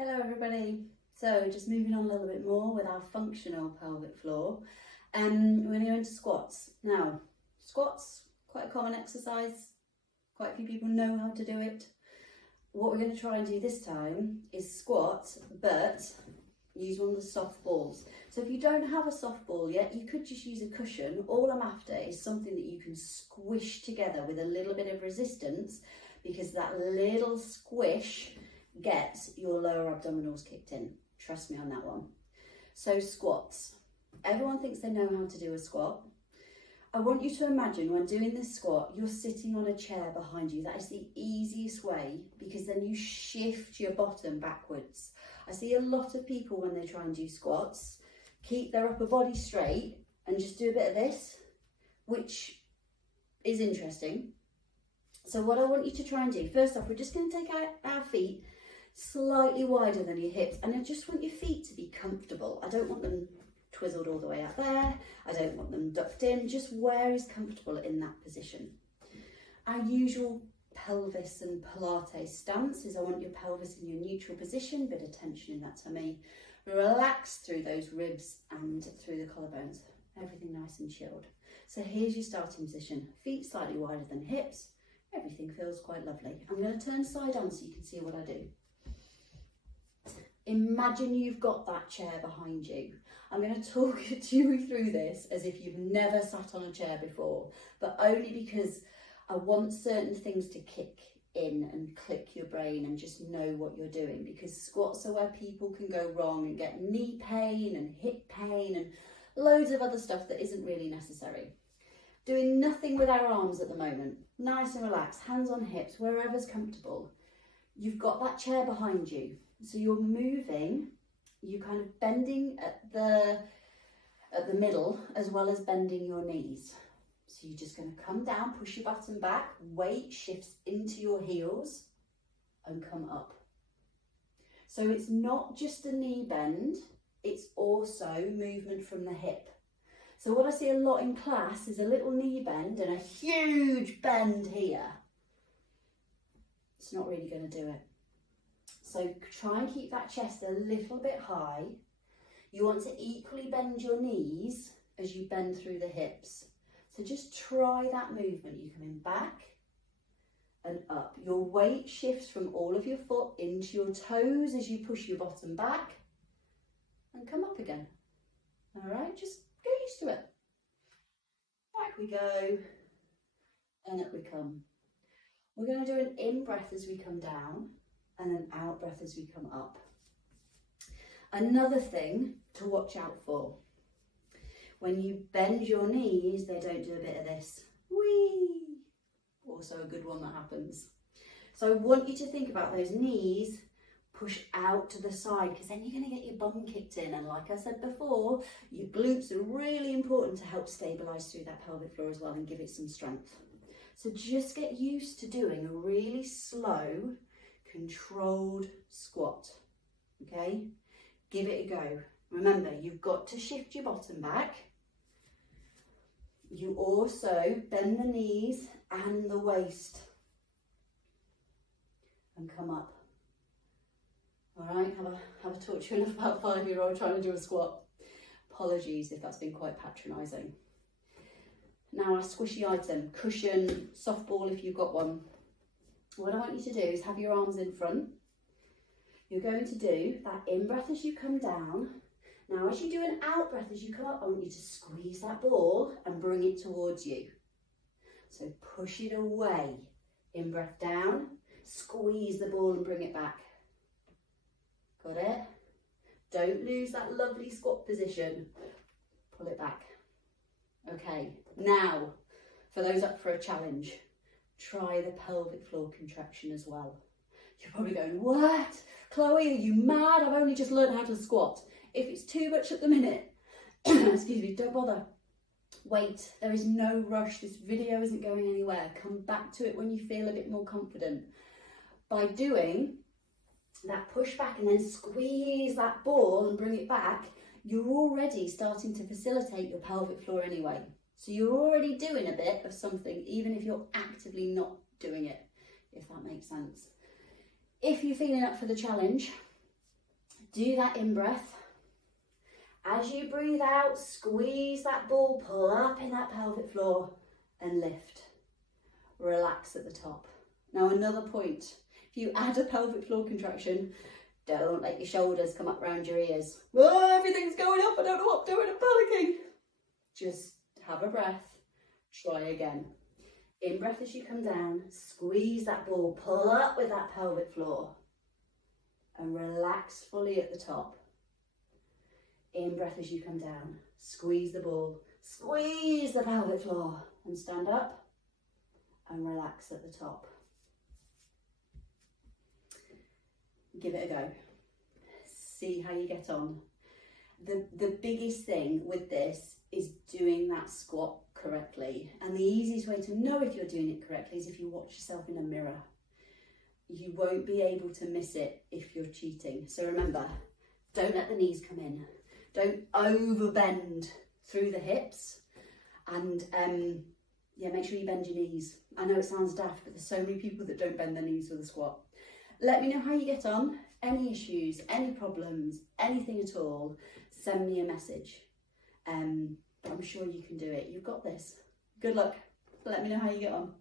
Hello everybody. So just moving on a little bit more with our functional pelvic floor. We're going to go into squats. Now, squats, quite a common exercise. Quite a few people know how to do it. What we're going to try and do this time is squats, but use one of the soft balls. So if you don't have a soft ball yet, you could just use a cushion. All I'm after is something that you can squish together with a little bit of resistance, because that little squish gets your lower abdominals kicked in. Trust me on that one. So squats. Everyone thinks they know how to do a squat. I want you to imagine when doing this squat, you're sitting on a chair behind you. That is the easiest way, because then you shift your bottom backwards. I see a lot of people when they try and do squats, keep their upper body straight and just do a bit of this, which is interesting. So what I want you to try and do, first off, we're just going to take our feet slightly wider than your hips, and I just want your feet to be comfortable. I don't want them twizzled all the way out there. I don't want them ducked in. Just where is comfortable in that position. Our usual pelvis and Pilates stance is I want your pelvis in your neutral position, bit of tension in that tummy. Relax through those ribs and through the collarbones. Everything nice and chilled. So here's your starting position. Feet slightly wider than hips. Everything feels quite lovely. I'm going to turn side on so you can see what I do. Imagine you've got that chair behind you. I'm going to talk you through this as if you've never sat on a chair before, but only because I want certain things to kick in and click your brain and just know what you're doing, because squats are where people can go wrong and get knee pain and hip pain and loads of other stuff that isn't really necessary. Doing nothing with our arms at the moment. Nice and relaxed, hands on hips, wherever's comfortable. You've got that chair behind you. So you're moving, you're kind of bending at the middle as well as bending your knees. So you're just going to come down, push your bottom back, weight shifts into your heels and come up. So it's not just a knee bend, it's also movement from the hip. So what I see a lot in class is a little knee bend and a huge bend here. It's not really going to do it. So try and keep that chest a little bit high. You want to equally bend your knees as you bend through the hips. So just try that movement. You're coming back and up. Your weight shifts from all of your foot into your toes as you push your bottom back and come up again. All right, just get used to it. Back we go and up we come. We're going to do an in breath as we come down and an out breath as we come up. Another thing to watch out for, when you bend your knees, they don't do a bit of this. Whee! Also a good one that happens. So I want you to think about those knees push out to the side, because then you're going to get your bum kicked in. And like I said before, your glutes are really important to help stabilise through that pelvic floor as well and give it some strength. So just get used to doing a really slow, controlled squat, okay? Give it a go. Remember, you've got to shift your bottom back. You also bend the knees and the waist and come up. All right, have a talk to you about 5-year-old trying to do a squat. Apologies if that's been quite patronising. Now our squishy item, cushion, soft ball if you've got one. What I want you to do is have your arms in front. You're going to do that in breath as you come down. Now as you do an out breath as you come up, I want you to squeeze that ball and bring it towards you. So push it away. In breath down, squeeze the ball and bring it back. Got it? Don't lose that lovely squat position. Pull it back. Okay, now for those up for a challenge, try the pelvic floor contraction as well. You're probably going, what? Chloe, are you mad? I've only just learned how to squat. If it's too much at the minute, excuse me, don't bother. Wait, there is no rush. This video isn't going anywhere. Come back to it when you feel a bit more confident. By doing that push back and then squeeze that ball and bring it back, you're already starting to facilitate your pelvic floor anyway. So you're already doing a bit of something, even if you're actively not doing it, if that makes sense. If you're feeling up for the challenge, Do that in breath. As you breathe out, squeeze that ball, pull up in that pelvic floor and lift. Relax at the top. Now another point, if you add a pelvic floor contraction, don't let your shoulders come up around your ears. Oh, everything's going up, I don't know what I'm doing, I'm panicking. Just have a breath, try again. In breath as you come down, squeeze that ball, pull up with that pelvic floor and relax fully at the top. In breath as you come down, squeeze the ball, squeeze the pelvic floor and stand up and relax at the top. Give it a go. See how you get on. The biggest thing with this is doing that squat correctly. And the easiest way to know if you're doing it correctly is if you watch yourself in a mirror. You won't be able to miss it if you're cheating. So remember, don't let the knees come in. Don't overbend through the hips. And yeah, make sure you bend your knees. I know it sounds daft, but there's so many people that don't bend their knees with a squat. Let me know how you get on. Any issues, any problems, anything at all, send me a message. I'm sure you can do it. You've got this. Good luck. Let me know how you get on.